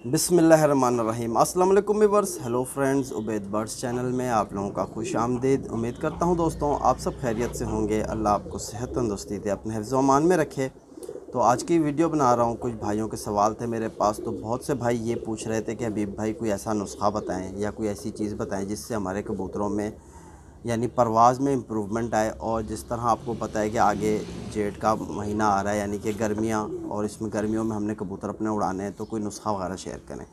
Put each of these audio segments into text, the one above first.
बिस्मिल्लाहिर्रहमानिर्रहीम। अस्सलाम वालेकुम viewers, hello friends, Ubaid birds channel में आप लोगों का खुश आमदीद। उम्मीद करता हूँ दोस्तों आप सब खैरियत से होंगे। अल्लाह आपको सेहत तंदुरुस्ती दे, अपने हिफ्ज़ व अमान में रखे। तो आज की वीडियो बना रहा हूँ, कुछ भाइयों के सवाल थे मेरे पास। तो बहुत से भाई ये पूछ रहे थे कि हबीब भाई कोई ऐसा नुस्खा बताएँ या कोई ऐसी चीज़ बताएँ जिससे हमारे कबूतरों में यानी परवाज़ में इम्प्रूवमेंट आए। और जिस तरह आपको पता है कि आगे जेठ का महीना आ रहा है यानी कि गर्मियाँ, और इसमें गर्मियों में हमने कबूतर अपने उड़ाने हैं, तो कोई नुस्खा वगैरह शेयर करें।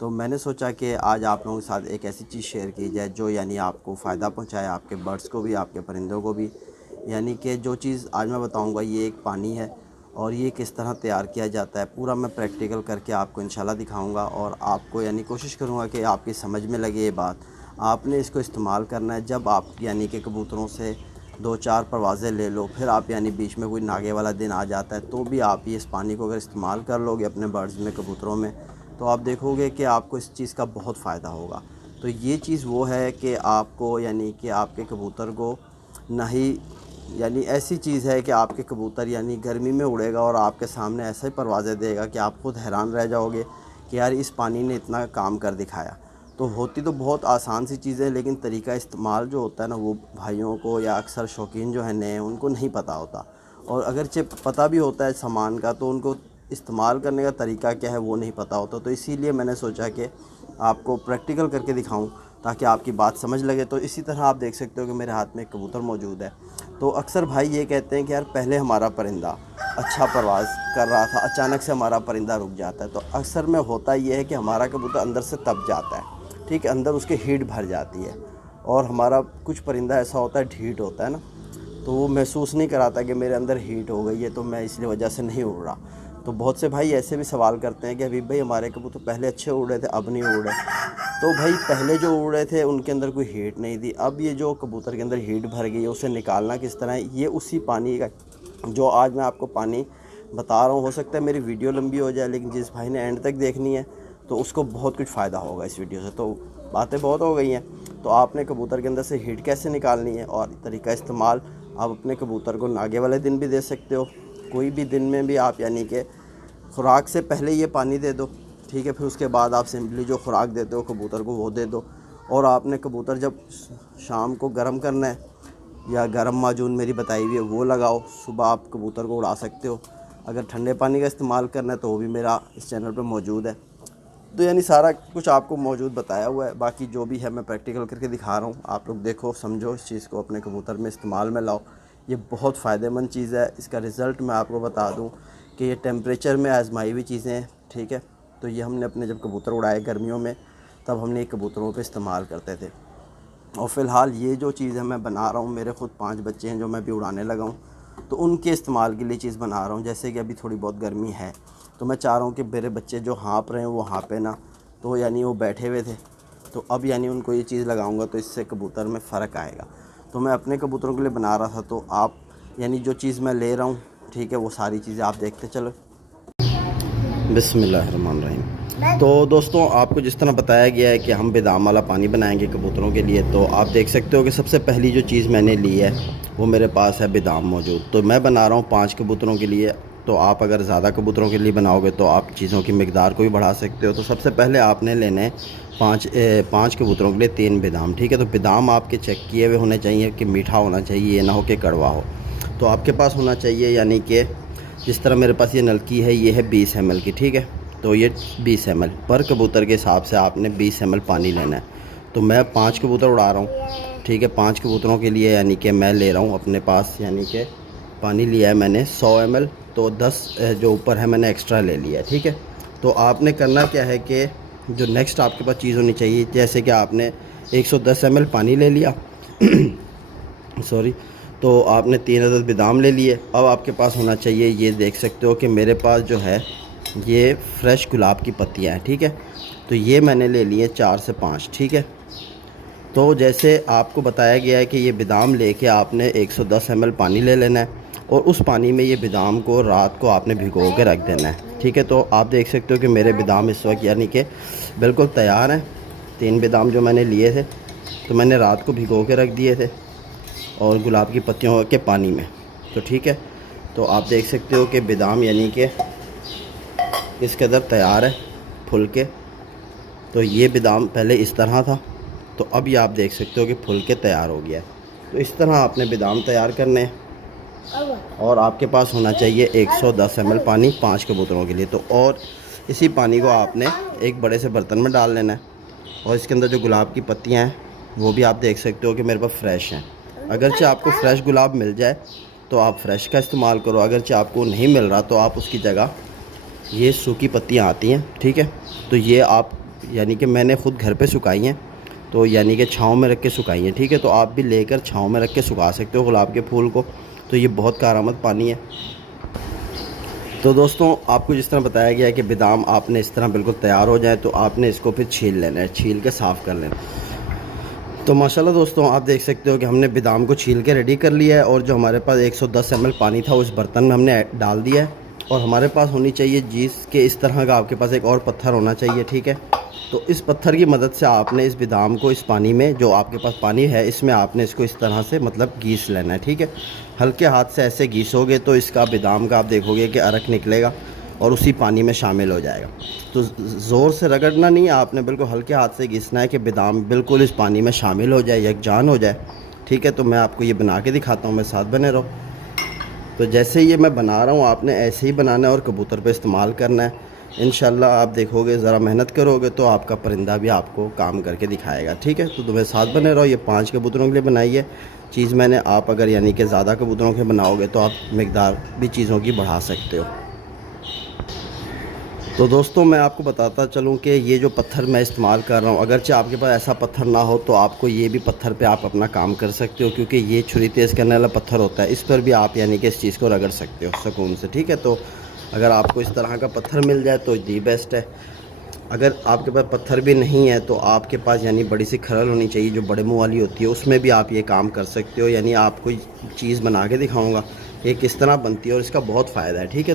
तो मैंने सोचा कि आज आप लोगों के साथ एक ऐसी चीज़ शेयर की जाए जो यानी आपको फ़ायदा पहुँचाए, आपके बर्ड्स को भी, आपके परिंदों को भी। यानी कि जो चीज़ आज मैं बताऊँगा ये एक पानी है, और ये किस तरह तैयार किया जाता है पूरा मैं प्रैक्टिकल करके आपको इंशाल्लाह दिखाऊंगा। और आपको यानी कोशिश करूँगा कि आपकी समझ में लगे ये बात। आपने इसको इस्तेमाल करना है जब आप यानी कि कबूतरों से 2-4 परवाज़ें ले लो, फिर आप यानी बीच में कोई नागे वाला दिन आ जाता है, तो भी आप ये इस पानी को अगर इस्तेमाल कर लोगे अपने बर्ड्स में, कबूतरों में, तो आप देखोगे कि आपको इस चीज़ का बहुत फ़ायदा होगा। तो ये चीज़ वो है कि आपको यानी कि आपके कबूतर को ना ही यानी ऐसी चीज़ है कि आपके कबूतर यानी गर्मी में उड़ेगा और आपके सामने ऐसा ही परवाज़ें देगा कि आप खुद हैरान रह जाओगे कि यार इस पानी ने इतना काम कर दिखाया। तो होती तो बहुत आसान सी चीज़ें, लेकिन तरीका इस्तेमाल जो होता है ना, वो भाइयों को या अक्सर शौकीन जो है नए, उनको नहीं पता होता। और अगरचे पता भी होता है सामान का, तो उनको इस्तेमाल करने का तरीका क्या है वो नहीं पता होता। तो इसीलिए मैंने सोचा कि आपको प्रैक्टिकल करके दिखाऊं ताकि आपकी बात समझ लगे। तो इसी तरह आप देख सकते हो कि मेरे हाथ में एक कबूतर मौजूद है। तो अक्सर भाई ये कहते हैं कि यार पहले हमारा परिंदा अच्छा परवाज़ कर रहा था, अचानक से हमारा परिंदा रुक जाता है। तो अक्सर में होता ये है कि हमारा कबूतर अंदर से तप जाता है, ठीक है, अंदर उसके हीट भर जाती है। और हमारा कुछ परिंदा ऐसा होता है ढीठ होता है ना, तो वो महसूस नहीं कराता कि मेरे अंदर हीट हो गई है, तो मैं इसलिए वजह से नहीं उड़ रहा। तो बहुत से भाई ऐसे भी सवाल करते हैं कि हबीब भाई हमारे कबूतर पहले अच्छे उड़ रहे थे, अब नहीं उड़ रहे। तो भाई पहले जो उड़ रहे थे उनके अंदर कोई हीट नहीं थी, अब ये जो कबूतर के अंदर हीट भर गई है उसे निकालना किस तरह है, ये उसी पानी का जो आज मैं आपको पानी बता रहा हूँ। हो सकता है मेरी वीडियो लंबी हो जाए, लेकिन जिस भाई ने एंड तक देखनी है तो उसको बहुत कुछ फ़ायदा होगा इस वीडियो से। तो बातें बहुत हो गई हैं, तो आपने कबूतर के अंदर से हीट कैसे निकालनी है और तरीका इस्तेमाल। आप अपने कबूतर को नागे वाले दिन भी दे सकते हो, कोई भी दिन में भी आप यानी कि खुराक से पहले ये पानी दे दो, ठीक है। फिर उसके बाद आप सिंपली जो खुराक देते हो कबूतर को वो दे दो। और आपने कबूतर जब शाम को गर्म करना है या गर्म माजून मेरी बताई हुई है वो लगाओ, सुबह आप कबूतर को उड़ा सकते हो। अगर ठंडे पानी का इस्तेमाल करना है तो वो भी मेरा इस चैनल पे मौजूद है। तो यानी सारा कुछ आपको मौजूद बताया हुआ है। बाकी जो भी है मैं प्रैक्टिकल करके दिखा रहा हूँ, आप लोग देखो, समझो, इस चीज़ को अपने कबूतर में इस्तेमाल में लाओ। ये बहुत फ़ायदेमंद चीज़ है। इसका रिज़ल्ट मैं आपको बता दूँ कि ये टेम्परेचर में आजमाई हुई चीज़ें हैं, ठीक है। तो ये हमने अपने जब कबूतर उड़ाए गर्मियों में, तब हमने ये कबूतरों पे इस्तेमाल करते थे। और फ़िलहाल ये जो चीज़ है मैं बना रहा हूँ, मेरे ख़ुद 5 बच्चे हैं जो मैं भी उड़ाने लगा हूँ, तो उनके इस्तेमाल के लिए चीज़ बना रहा हूँ। जैसे कि अभी थोड़ी बहुत गर्मी है, तो मैं चाह रहा हूँ कि मेरे बच्चे जो हाँप रहे हैं वो हाँपे ना, तो यानी वो बैठे हुए थे, तो अब यानी उनको ये चीज़ लगाऊंगा तो इससे कबूतर में फ़र्क आएगा। तो मैं अपने कबूतरों के लिए बना रहा था, तो आप यानी जो चीज़ मैं ले रहा हूँ, ठीक है, वो सारी चीज़ें आप देखते चलो। बिस्मिल्लाहिर्रहमानिर्रहीम। तो दोस्तों आपको जिस तरह बताया गया है कि हम बादाम वाला पानी बनाएंगे कबूतरों के लिए, तो आप देख सकते हो कि सबसे पहली जो चीज़ मैंने ली है वो मेरे पास है बादाम मौजूद। तो मैं बना रहा हूँ 5 कबूतरों के लिए। तो आप अगर ज़्यादा कबूतरों के लिए बनाओगे तो आप चीज़ों की मकदार को भी बढ़ा सकते हो। तो सबसे पहले आपने लेने 5 कबूतरों के लिए 3 बादाम, ठीक है। तो बादाम आपके चेक किए हुए होने चाहिए कि मीठा होना चाहिए, ये ना हो कि कड़वा हो। तो आपके पास होना चाहिए यानी कि जिस तरह मेरे पास ये नलकी है, ये है 20 ml की, ठीक है। तो ये 20 ml पर कबूतर के हिसाब से आपने 20 ml पानी लेना है। तो मैं 5 कबूतर उड़ा रहा हूँ, ठीक है। 5 कबूतरों के लिए यानी कि मैं ले रहा हूँ अपने पास यानी कि पानी लिया है मैंने 100 ml, तो 10 जो ऊपर है मैंने एक्स्ट्रा ले लिया है, ठीक है। तो आपने करना क्या है कि जो नेक्स्ट आपके पास चीज़ होनी चाहिए, जैसे कि आपने 110 ml पानी ले लिया सॉरी, तो आपने 3 अदद बादाम ले लिए। अब आपके पास होना चाहिए, ये देख सकते हो कि मेरे पास जो है ये फ्रेश गुलाब की पत्तियां हैं, ठीक है। तो ये मैंने ले लिए 4 से 5, ठीक है। तो जैसे आपको बताया गया है कि ये बादाम लेके आपने 110 ml पानी ले लेना है, और उस पानी में ये बादाम को रात को आपने भिगो के रख देना है, ठीक है। तो आप देख सकते हो कि मेरे बादाम इस वक्त यानी कि बिल्कुल तैयार हैं। 3 बादाम जो मैंने लिए थे तो मैंने रात को भिगो के रख दिए थे और गुलाब की पत्तियों के पानी में, तो ठीक है। तो आप देख सकते हो कि बादाम यानी कि इस कदर तैयार है, फूल के। तो ये बादाम पहले इस तरह था, तो अब ये आप देख सकते हो कि फूल के तैयार हो गया है। तो इस तरह आपने बादाम तैयार करने हैं और आपके पास होना चाहिए 110 ml पानी 5 कबूतरों के लिए। तो और इसी पानी को आपने एक बड़े से बर्तन में डाल लेना है और इसके अंदर जो गुलाब की पत्तियां हैं वो भी आप देख सकते हो कि मेरे पास फ्रेश हैं। अगरचे आपको फ्रेश गुलाब मिल जाए तो आप फ्रेश का इस्तेमाल करो, अगरचे आपको नहीं मिल रहा तो आप उसकी जगह ये सूखी पत्तियां आती हैं, ठीक है, तो ये आप यानी कि मैंने ख़ुद घर पे सुखाई हैं, तो यानी कि छाँव में रख के सुखाई हैं, ठीक है। तो आप भी लेकर छाँव में रख के सुखा सकते हो गुलाब के फूल को। तो ये बहुत कारआमद पानी है। तो दोस्तों आपको जिस तरह बताया गया है कि बादाम आपने इस तरह बिल्कुल तैयार हो जाए तो आपने इसको फिर छील लेना है, छील के साफ़ कर लेना। तो माशाल्लाह दोस्तों आप देख सकते हो कि हमने बादाम को छील के रेडी कर लिया है और जो हमारे पास 110 ml पानी था उस बर्तन में हमने डाल दिया है। और हमारे पास होनी चाहिए जिसके इस तरह का आपके पास एक और पत्थर होना चाहिए, ठीक है। तो इस पत्थर की मदद से आपने इस बादाम को इस पानी में, जो आपके पास पानी है, इसमें आपने इसको इस तरह से मतलब घीस लेना है, ठीक है। हल्के हाथ से ऐसे घीसोगे तो इसका बादाम का आप देखोगे कि अरक निकलेगा और उसी पानी में शामिल हो जाएगा। तो ज़ोर से रगड़ना नहीं है, आपने बिल्कुल हल्के हाथ से घिसना है कि बादाम बिल्कुल इस पानी में शामिल हो जाए, यकजान हो जाए, ठीक है। तो मैं आपको ये बना के दिखाता हूँ, मैं साथ बने रहो। तो जैसे ये मैं बना रहा हूँ आपने ऐसे ही बनाना है और कबूतर पे इस्तेमाल करना है। इंशाल्लाह आप देखोगे, ज़रा मेहनत करोगे तो आपका परिंदा भी आपको काम करके दिखाएगा, ठीक है। तो तुम्हें साथ बने रहो। ये 5 कबूतरों के लिए बनाई है चीज़ मैंने। आप अगर यानी कि ज़्यादा कबूतरों के बनाओगे तो आप मकदार भी चीज़ों की बढ़ा सकते हो। तो दोस्तों मैं आपको बताता चलूं कि ये जो पत्थर मैं इस्तेमाल कर रहा हूं, अगरचे आपके पास ऐसा पत्थर ना हो तो आपको ये भी पत्थर पे आप अपना काम कर सकते हो, क्योंकि ये छुरी तेज़ करने वाला पत्थर होता है। इस पर भी आप यानी कि इस चीज़ को रगड़ सकते हो सुकून से, ठीक है। तो अगर आपको इस तरह का पत्थर मिल जाए तो दी बेस्ट है। अगर आपके पास पत्थर भी नहीं है तो आपके पास यानी बड़ी सी खरल होनी चाहिए जो बड़े मुँह वाली होती है, उसमें भी आप ये काम कर सकते हो। यानी आपको चीज़ बना के दिखाऊँगा कि किस तरह बनती है और इसका बहुत फ़ायदा है, ठीक है।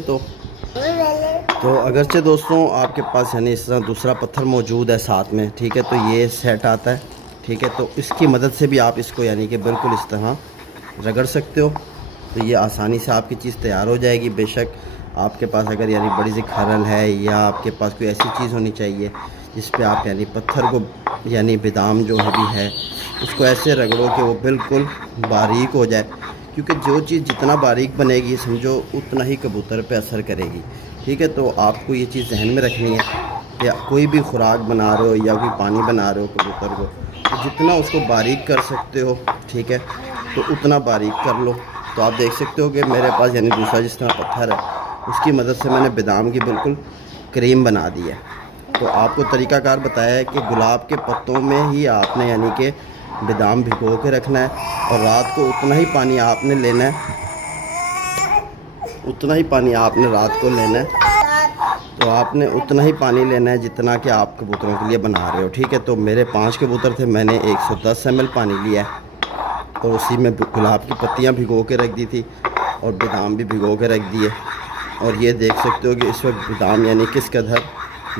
तो अगरचे दोस्तों आपके पास यानी इस तरह दूसरा पत्थर मौजूद है साथ में, ठीक है, तो ये सेट आता है, ठीक है। तो इसकी मदद से भी आप इसको यानी कि बिल्कुल इस तरह रगड़ सकते हो। तो ये आसानी से आपकी चीज़ तैयार हो जाएगी। बेशक आपके पास अगर यानी बड़ी सी खरल है या आपके पास कोई ऐसी चीज़ होनी चाहिए जिस पे आप यानी पत्थर को यानी बादाम जो भी है उसको ऐसे रगड़ो कि वो बिल्कुल बारीक हो जाए, क्योंकि जो चीज़ जितना बारीक बनेगी समझो उतना ही कबूतर पे असर करेगी, ठीक है। तो आपको ये चीज़ जहन में रखनी है कि कोई भी खुराक बना रहे हो या कोई पानी बना रहे हो कबूतर को, तो जितना उसको बारीक कर सकते हो, ठीक है, तो उतना बारीक कर लो। तो आप देख सकते हो कि मेरे पास यानी दूसरा जिस तरह पत्थर है उसकी मदद से मैंने बादाम की बिल्कुल क्रीम बना दी है। तो आपको तरीक़ाकार बताया है कि गुलाब के पत्तों में ही आपने यानी कि बादाम भिगो के रखना है और रात को उतना ही पानी आपने लेना है, उतना ही पानी आपने रात को लेना है। तो आपने उतना ही पानी लेना है जितना कि आप कबूतरों के लिए बना रहे हो, ठीक है। तो मेरे 5 कबूतर थे, मैंने 110 ml पानी लिया है और उसी में गुलाब की पत्तियां भिगो के रख दी थी और बादाम भी भिगो के रख दिए। और ये देख सकते हो कि इस वक्त बादाम यानी किस कदर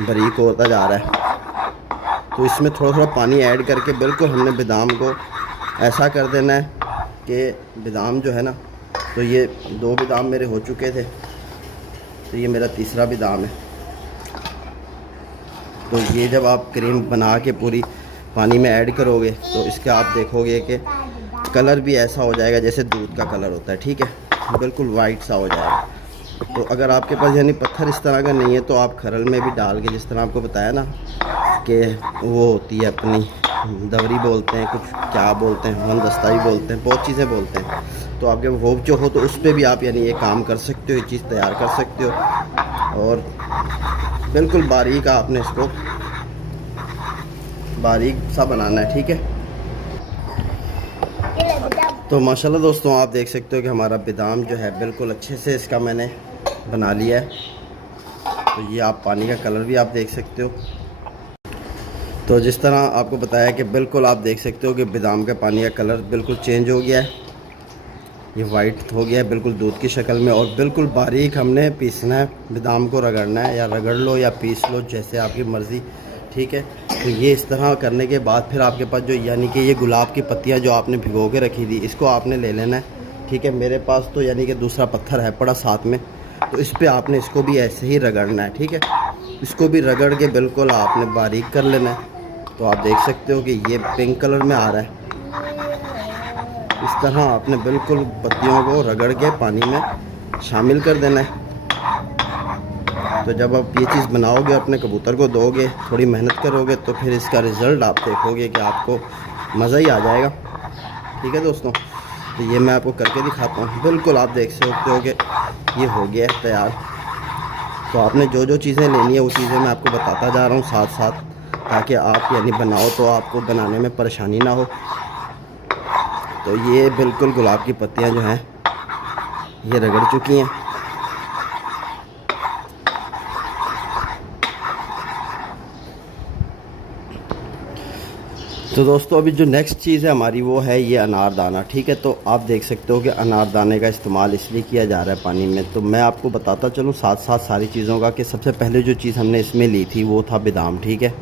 बारीक होता जा रहा है। तो इसमें थोड़ा थोड़ा पानी ऐड करके बिल्कुल हमने बादाम को ऐसा कर देना है कि बादाम जो है ना, तो ये 2 बादाम मेरे हो चुके थे, तो ये मेरा तीसरा बादाम है। तो ये जब आप क्रीम बना के पूरी पानी में ऐड करोगे तो इसका आप देखोगे कि कलर भी ऐसा हो जाएगा जैसे दूध का कलर होता है, ठीक है, बिल्कुल वाइट सा हो जाएगा। तो अगर आपके पास यानी पत्थर इस तरह का नहीं है तो आप खरल में भी डाल के, जिस तरह आपको बताया ना कि वो होती है अपनी दवरी बोलते हैं, कुछ क्या बोलते हैं, वनदस्ता भी बोलते हैं, बहुत चीज़ें बोलते हैं। तो आपके वो जो हो तो उस पर भी आप यानी ये काम कर सकते हो, ये चीज़ तैयार कर सकते हो। और बिल्कुल बारीक आपने इसको बारीक सा बनाना है, ठीक है। तो माशाल्लाह दोस्तों आप देख सकते हो कि हमारा बादाम जो है बिल्कुल अच्छे से इसका मैंने बना लिया है। तो ये आप पानी का कलर भी आप देख सकते हो। तो जिस तरह आपको बताया कि बिल्कुल आप देख सकते हो कि बादाम का पानी का कलर बिल्कुल चेंज हो गया है, ये वाइट हो गया है बिल्कुल दूध की शक्ल में। और बिल्कुल बारीक हमने पीसना है, बादाम को रगड़ना है, या रगड़ लो या पीस लो जैसे आपकी मर्ज़ी, ठीक है। तो ये इस तरह करने के बाद फिर आपके पास जो यानी कि ये गुलाब की पत्तियां जो आपने भिगो के रखी थी इसको आपने ले लेना है, ठीक है। मेरे पास तो यानी कि दूसरा पत्थर है पड़ा साथ में, तो इस पर आपने इसको भी ऐसे ही रगड़ना है, ठीक है। इसको भी रगड़ के बिल्कुल आपने बारीक कर लेना है। तो आप देख सकते हो कि ये पिंक कलर में आ रहा है। इस तरह आपने बिल्कुल पत्तियों को रगड़ के पानी में शामिल कर देना है। तो जब आप ये चीज़ बनाओगे, अपने कबूतर को दोगे, थोड़ी मेहनत करोगे, तो फिर इसका रिज़ल्ट आप देखोगे कि आपको मज़ा ही आ जाएगा। ठीक है दोस्तों, तो ये मैं आपको करके दिखाता हूँ। बिल्कुल आप देख सकते हो कि ये हो गया है तैयार। तो आपने जो जो चीज़ें लेनी है वो चीज़ें मैं आपको बताता जा रहा हूँ साथ साथ, ताकि आप यानी बनाओ तो आपको बनाने में परेशानी ना हो। तो ये बिल्कुल गुलाब की पत्तियाँ जो हैं ये रगड़ चुकी हैं। तो दोस्तों अभी जो नेक्स्ट चीज़ है हमारी वो है ये अनारदाना। ठीक है, तो आप देख सकते हो कि अनारदाने का इस्तेमाल इसलिए किया जा रहा है पानी में। तो मैं आपको बताता चलूँ साथ साथ सारी चीज़ों का कि सबसे पहले जो चीज़ हमने इसमें ली थी वो था बादाम। ठीक है,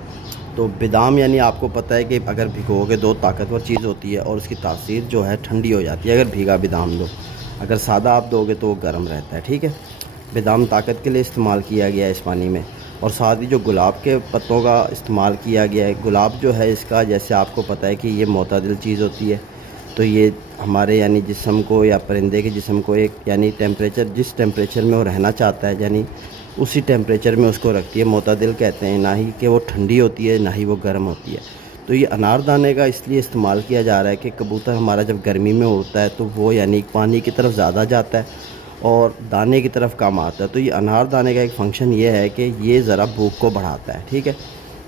तो बादाम यानी आपको पता है कि अगर भिगोगे दो ताकतवर चीज़ होती है और उसकी तासीर जो है ठंडी हो जाती है अगर भीगा बादाम दो। अगर सादा आप दोगे तो वो गर्म रहता है। ठीक है, बादाम ताकत के लिए इस्तेमाल किया गया है इस पानी में। और साथ ही जो गुलाब के पत्तों का इस्तेमाल किया गया है। गुलाब जो है इसका, जैसे आपको पता है कि ये मोतदिल चीज़ होती है, तो ये हमारे यानी जिस्म को या परिंदे के जिस्म को एक यानी टेम्परेचर, जिस टेम्परेचर में वो रहना चाहता है यानी उसी टेम्परेचर में उसको रखती है। मोतदिल कहते हैं, ना ही कि वो ठंडी होती है ना ही वो गर्म होती है। तो ये अनारदाने का इसलिए इस्तेमाल किया जा रहा है कि कबूतर हमारा जब गर्मी में उड़ता है तो वो यानी पानी की तरफ ज़्यादा जाता है और दाने की तरफ कम आता है। तो ये अनारदाने का एक फ़ंक्शन ये है कि ये ज़रा भूख को बढ़ाता है। ठीक है,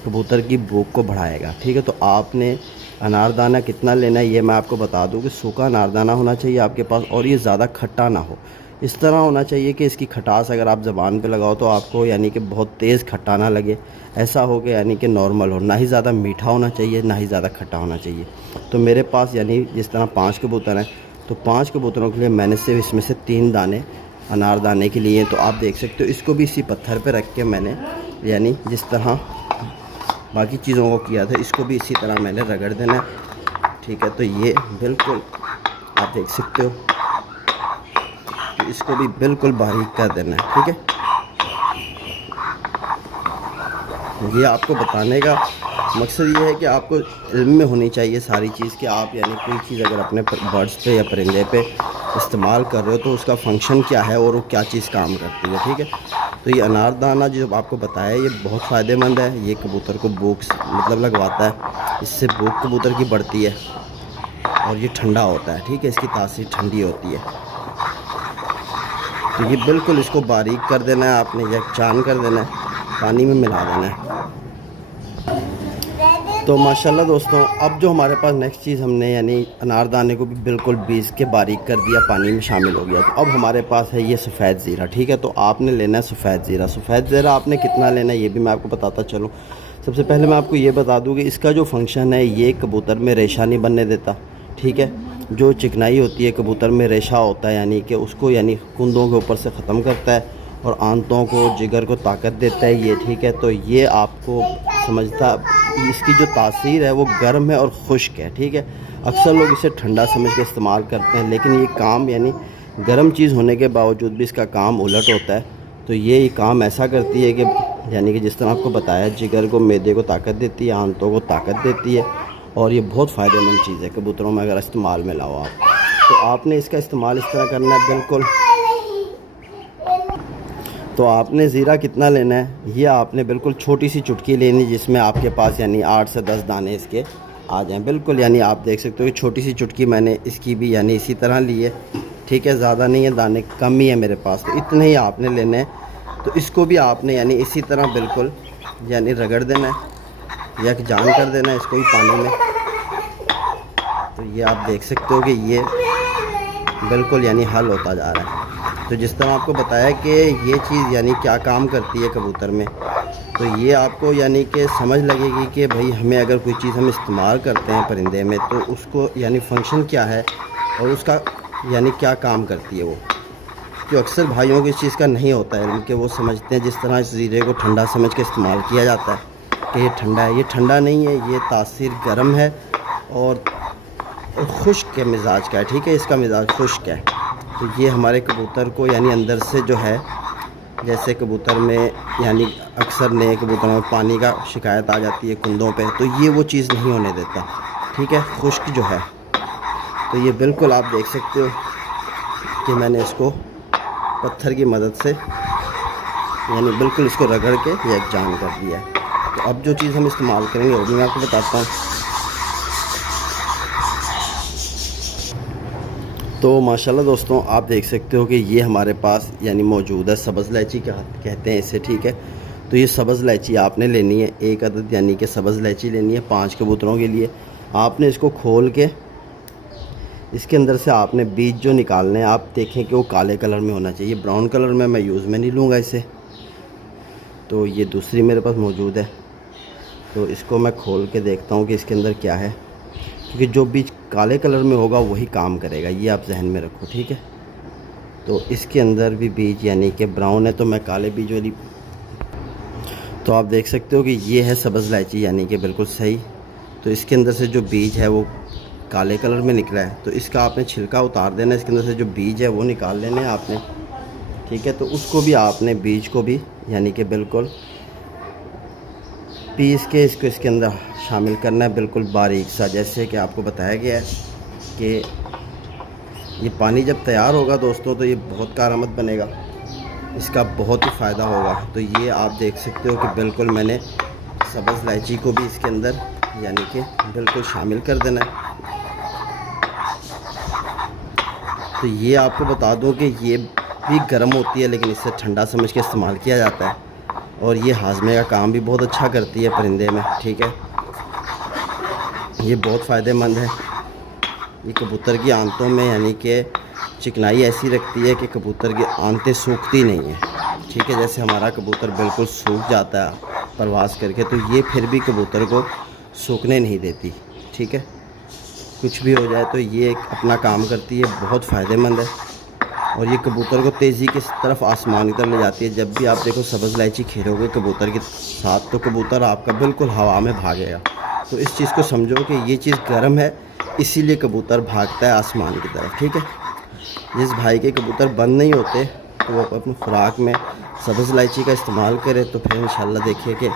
कबूतर की भूख को बढ़ाएगा। ठीक है, तो आपने अनारदाना कितना लेना है ये मैं आपको बता दूं कि सूखा अनारदाना होना चाहिए आपके पास, और ये ज़्यादा खट्टा ना हो। इस तरह होना चाहिए कि इसकी खटास अगर आप ज़बान पे लगाओ तो आपको यानी कि बहुत तेज़ खट्टा ना लगे। ऐसा हो कि यानी कि नॉर्मल हो, ना ही ज़्यादा मीठा होना चाहिए ना ही ज़्यादा खट्टा होना चाहिए। तो मेरे पास यानी जिस तरह 5 कबूतर हैं, तो 5 कबूतरों के लिए मैंने सिर्फ इसमें से 3 दाने अनारदाने के लिए। तो आप देख सकते हो इसको भी इसी पत्थर पे रख के मैंने यानी जिस तरह बाकी चीज़ों को किया था इसको भी इसी तरह मैंने रगड़ देना है। ठीक है, तो ये बिल्कुल आप देख सकते हो कि इसको भी बिल्कुल बारीक कर देना है। ठीक है, ये आपको बताने का मकसद ये है कि आपको इल्म में होनी चाहिए सारी चीज़ कि आप यानी कोई चीज़ अगर अपने बर्ड्स पे या परिंदे पे इस्तेमाल कर रहे हो तो उसका फ़ंक्शन क्या है और वो क्या चीज़ काम करती है। ठीक है, तो ये अनारदाना जो आपको बताया ये बहुत फ़ायदेमंद है। ये कबूतर को भूख मतलब लगवाता है, इससे भूख कबूतर की बढ़ती है और ये ठंडा होता है। ठीक है, इसकी तासीर ठंडी होती है। तो ये बिल्कुल इसको बारीक कर देना है आपने, यकजान कर देना है, पानी में मिला देना है। तो माशाल्लाह दोस्तों, अब जो हमारे पास नेक्स्ट चीज़ हमने यानी अनारदाने को भी बिल्कुल बीस के बारीक कर दिया, पानी में शामिल हो गया। तो अब हमारे पास है ये सफ़ेद ज़ीरा। ठीक है, तो आपने लेना है सफ़ेद ज़ीरा। सफ़ेद ज़ीरा आपने कितना लेना है ये भी मैं आपको बताता चलूँ। सबसे पहले मैं आपको ये बता दूँ कि इसका जो फंक्शन है ये कबूतर में रेशा नहीं बनने देता। ठीक है, जो चिकनाई होती है कबूतर में रेशा होता है यानी कि उसको यानी कुंदों के ऊपर से ख़त्म करता है और आंतों को, जिगर को ताकत देता है ये। ठीक है, तो ये आपको समझता, इसकी जो तासीर है वो गर्म है और खुश्क है। ठीक है, अक्सर लोग इसे ठंडा समझ के इस्तेमाल करते हैं, लेकिन ये काम यानी गर्म चीज़ होने के बावजूद भी इसका काम उलट होता है। तो ये काम ऐसा करती है कि यानी कि जिस तरह आपको बताया, जिगर को, मैदे को ताकत देती है, आंतों को ताकत देती है, और ये बहुत फ़ायदेमंद चीज़ है कबूतरों में अगर इस्तेमाल में लाओ आप। तो आपने इसका इस्तेमाल इस तरह करना है बिल्कुल। तो आपने ज़ीरा कितना लेना है ये आपने बिल्कुल छोटी सी चुटकी लेनी, जिसमें आपके पास यानी 8 से 10 दाने इसके आ जाएं बिल्कुल। यानी आप देख सकते हो कि छोटी सी चुटकी मैंने इसकी भी यानी इसी तरह ली है। ठीक है, ज़्यादा नहीं है, दाने कम ही है मेरे पास, तो इतने ही आपने लेने हैं। तो इसको भी आपने यानी इसी तरह बिल्कुल यानी रगड़ देना है, यकजान कर देना है इसको भी पानी में। तो ये आप देख सकते हो कि ये बिल्कुल यानी हल होता जा रहा है। तो जिस तरह आपको बताया कि ये चीज़ यानी क्या काम करती है कबूतर में, तो ये आपको यानी कि समझ लगेगी कि भाई हमें अगर कोई चीज़ हम इस्तेमाल करते हैं परिंदे में तो उसको यानी फ़ंक्शन क्या है और उसका यानी क्या काम करती है वो। जो अक्सर भाइयों की इस चीज़ का नहीं होता है, उनके वो समझते हैं जिस तरह इस ज़ीरे को ठंडा समझ के इस्तेमाल किया जाता है कि ये ठंडा है। ये ठंडा नहीं है, ये तासीर गर्म है और खुश्क के मिजाज का है। ठीक है, इसका मिजाज खुश्क है। तो ये हमारे कबूतर को यानी अंदर से जो है जैसे कबूतर में यानी अक्सर नए कबूतरों में पानी का शिकायत आ जाती है कुंदों पे, तो ये वो चीज़ नहीं होने देता। ठीक है, खुश्क जो है, तो ये बिल्कुल आप देख सकते हो कि मैंने इसको पत्थर की मदद से यानी बिल्कुल इसको रगड़ के यकजान कर दिया है। तो अब जो चीज़ हम इस्तेमाल करेंगे वो भी मैं आपको बताता हूँ। तो माशाल्लाह दोस्तों, आप देख सकते हो कि ये हमारे पास यानी मौजूद है सब्ज़ इलायची कहते हैं इसे। ठीक है, तो ये सब्ज़ इलायची आपने लेनी है 1 अदद, यानी कि सब्ज़ इलायची लेनी है 5 कबूतरों के लिए। आपने इसको खोल के इसके अंदर से आपने बीज जो निकालने हैं, आप देखें कि वो काले कलर में होना चाहिए, ब्राउन कलर में मैं यूज़ में नहीं लूँगा इसे। तो ये दूसरी मेरे पास मौजूद है, तो इसको मैं खोल के देखता हूँ कि इसके अंदर क्या है, क्योंकि जो बीज काले कलर में होगा वही काम करेगा, ये आप जहन में रखो। ठीक है, तो इसके अंदर भी बीज यानी कि ब्राउन है, तो मैं काले बीज वाली, तो आप देख सकते हो कि ये है सब्ज़ इलायची यानी कि बिल्कुल सही। तो इसके अंदर से जो बीज है वो काले कलर में निकला है, तो इसका आपने छिलका उतार देना, इसके अंदर से जो बीज है वो निकाल लेने हैं आपने। ठीक है, तो उसको भी आपने बीज को भी यानी कि बिल्कुल पीस के इसको इसके अंदर शामिल करना है बिल्कुल बारीक सा, जैसे कि आपको बताया गया है कि ये पानी जब तैयार होगा दोस्तों तो ये बहुत कारआमद बनेगा, इसका बहुत ही फ़ायदा होगा। तो ये आप देख सकते हो कि बिल्कुल मैंने सब्ज़ इलायची को भी इसके अंदर यानी कि बिल्कुल शामिल कर देना है। तो ये आपको बता दूं कि ये भी गर्म होती है, लेकिन इससे ठंडा समझ के इस्तेमाल किया जाता है, और ये हाजमे का काम भी बहुत अच्छा करती है परिंदे में। ठीक है, ये बहुत फ़ायदेमंद है। ये कबूतर की आंतों में यानी कि चिकनाई ऐसी रखती है कि कबूतर की आंतें सूखती नहीं हैं। ठीक है, जैसे हमारा कबूतर बिल्कुल सूख जाता है परवाज़ करके, तो ये फिर भी कबूतर को सूखने नहीं देती। ठीक है, कुछ भी हो जाए तो ये अपना काम करती है, बहुत फ़ायदेमंद है, और ये कबूतर को तेज़ी की तरफ आसमान की तरफ ले जाती है। जब भी आप देखो सब्ज़ इलायची खेलोगे कबूतर के साथ, तो कबूतर आपका बिल्कुल हवा में भागेगा। तो इस चीज़ को समझो कि ये चीज़ गर्म है, इसीलिए कबूतर भागता है आसमान की तरफ। ठीक है, जिस भाई के कबूतर बंद नहीं होते तो वो अपनी खुराक में सब्ज़ इलायची का इस्तेमाल करे, तो फिर इंशाल्लाह देखिए कि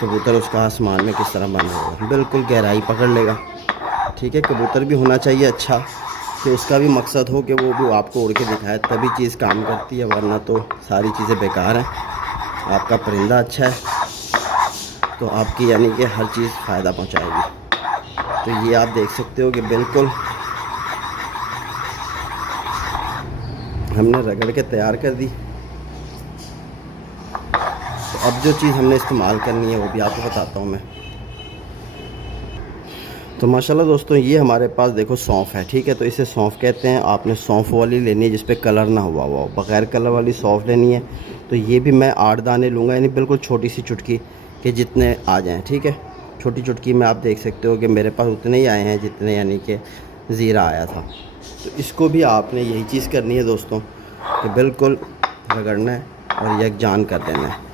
कबूतर उसका आसमान में किस तरह बंद होगा, बिल्कुल गहराई पकड़ लेगा। ठीक है, कबूतर भी होना चाहिए अच्छा, कि उसका भी मकसद हो कि वो भी आपको उड़ के दिखाए, तभी चीज़ काम करती है, वरना तो सारी चीज़ें बेकार हैं। आपका परिंदा अच्छा है तो आपकी यानी कि हर चीज़ फ़ायदा पहुंचाएगी। तो ये आप देख सकते हो कि बिल्कुल हमने रगड़ के तैयार कर दी। तो अब जो चीज़ हमने इस्तेमाल करनी है वो भी आपको बताता हूँ मैं। तो माशाल्लाह दोस्तों, ये हमारे पास देखो सौंफ है। ठीक है, तो इसे सौंफ कहते हैं। आपने सौंफ वाली लेनी है जिस पे कलर ना हुआ हो, बग़ैर कलर वाली सौंफ लेनी है। तो ये भी मैं 8 दाने लूँगा, यानी बिल्कुल छोटी सी चुटकी के जितने आ जाएँ। ठीक है, छोटी चुटकी में आप देख सकते हो कि मेरे पास उतने ही आए हैं जितने यानी कि ज़ीरा आया था। तो इसको भी आपने यही चीज़ करनी है दोस्तों, कि बिल्कुल रगड़ना है और यकजान कर देना है।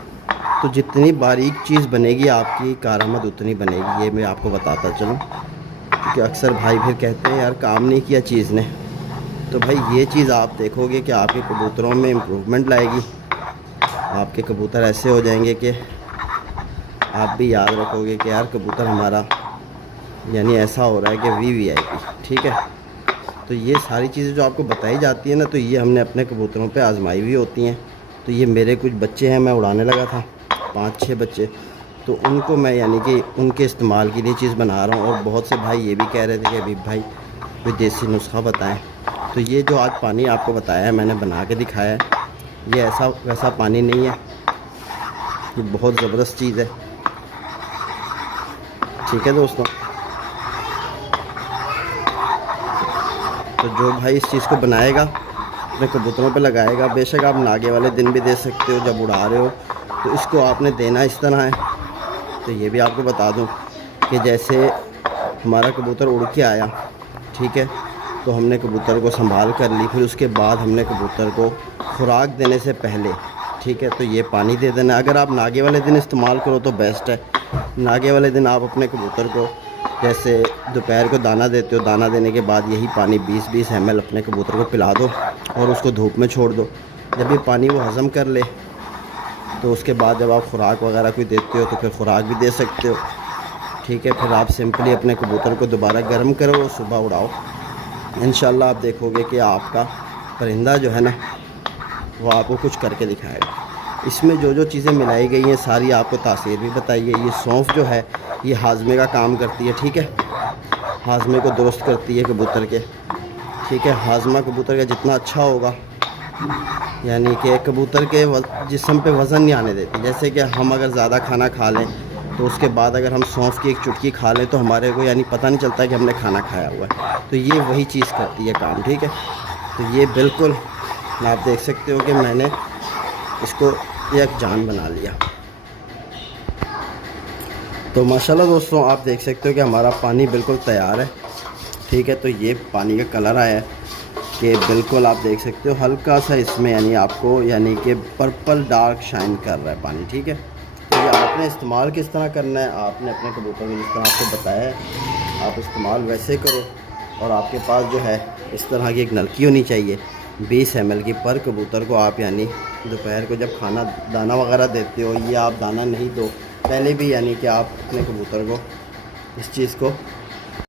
तो जितनी बारीक चीज़ बनेगी आपकी कारआमद उतनी बनेगी, ये मैं आपको बताता चलूँ, क्योंकि अक्सर भाई फिर कहते हैं यार काम नहीं किया चीज़ ने। तो भाई ये चीज़ आप देखोगे कि आपके कबूतरों में इम्प्रूवमेंट लाएगी। आपके कबूतर ऐसे हो जाएंगे कि आप भी याद रखोगे कि यार कबूतर हमारा यानी ऐसा हो रहा है कि VVIP। ठीक है, तो ये सारी चीज़ें जो आपको बताई जाती है ना, तो ये हमने अपने कबूतरों पे आजमाई हुई होती हैं। तो ये मेरे कुछ बच्चे हैं, मैं उड़ाने लगा था 5-6 बच्चे, तो उनको मैं यानी कि उनके इस्तेमाल के लिए चीज़ बना रहा हूँ। और बहुत से भाई ये भी कह रहे थे कि अभी भाई कोई देसी नुस्खा बताएं। तो ये जो आज पानी आपको बताया है, मैंने बना के दिखाया है, ये ऐसा वैसा पानी नहीं है, ये बहुत ज़बरदस्त चीज़ है। ठीक है दोस्तों, तो जो भाई इस चीज़ को बनाएगा अपने कबूतरों पे लगाएगा, बेशक आप नागे वाले दिन भी दे सकते हो जब उड़ा रहे हो, तो इसको आपने देना इस तरह है। तो ये भी आपको बता दूं कि जैसे हमारा कबूतर उड़ के आया, ठीक है, तो हमने कबूतर को संभाल कर ली, फिर उसके बाद हमने कबूतर को खुराक देने से पहले, ठीक है, तो ये पानी दे देना। अगर आप नागे वाले दिन इस्तेमाल करो तो बेस्ट है। नागे वाले दिन आप अपने कबूतर को जैसे दोपहर को दाना देते हो, दाना देने के बाद यही पानी 20-20 ml अपने कबूतर को पिला दो और उसको धूप में छोड़ दो। जब ये पानी वो हज़म कर ले तो उसके बाद जब आप खुराक वगैरह कोई देते हो तो फिर खुराक भी दे सकते हो, ठीक है। फिर आप सिंपली अपने कबूतर को दोबारा गर्म करो और सुबह उड़ाओ। इंशाल्लाह आप देखोगे कि आपका परिंदा जो है ना वो आपको कुछ करके दिखाएगा। इसमें जो जो चीज़ें मिलाई गई हैं सारी आपको तासीर भी बताई है। ये सौंफ जो है ये हाजमे का काम करती है, ठीक है, हाजमे को दुरुस्त करती है कबूतर के, ठीक है। हाजमा कबूतर का जितना अच्छा होगा, यानी कि कबूतर के जिस्म पे वज़न नहीं आने देती। जैसे कि हम अगर ज़्यादा खाना खा लें तो उसके बाद अगर हम सौंफ की एक चुटकी खा लें तो हमारे को यानी पता नहीं चलता कि हमने खाना खाया हुआ है। तो ये वही चीज़ करती है काम, ठीक है। तो ये बिल्कुल आप देख सकते हो कि मैंने इसको एक जान बना लिया। तो माशाल्लाह दोस्तों आप देख सकते हो कि हमारा पानी बिल्कुल तैयार है, ठीक है। तो ये पानी का कलर आया है कि बिल्कुल आप देख सकते हो हल्का सा इसमें यानी आपको यानी कि पर्पल डार्क शाइन कर रहा है पानी, ठीक है। तो ये आपने इस्तेमाल किस तरह करना है, आपने अपने कबूतर को जिस तरह आपको बताया है आप इस्तेमाल वैसे करो। और आपके पास जो है इस तरह की एक नलकी होनी चाहिए 20 ml की पर कबूतर को। आप यानी दोपहर को जब खाना दाना वगैरह देते हो, ये आप दाना नहीं दो पहले भी, यानी कि आप अपने कबूतर को इस चीज़ को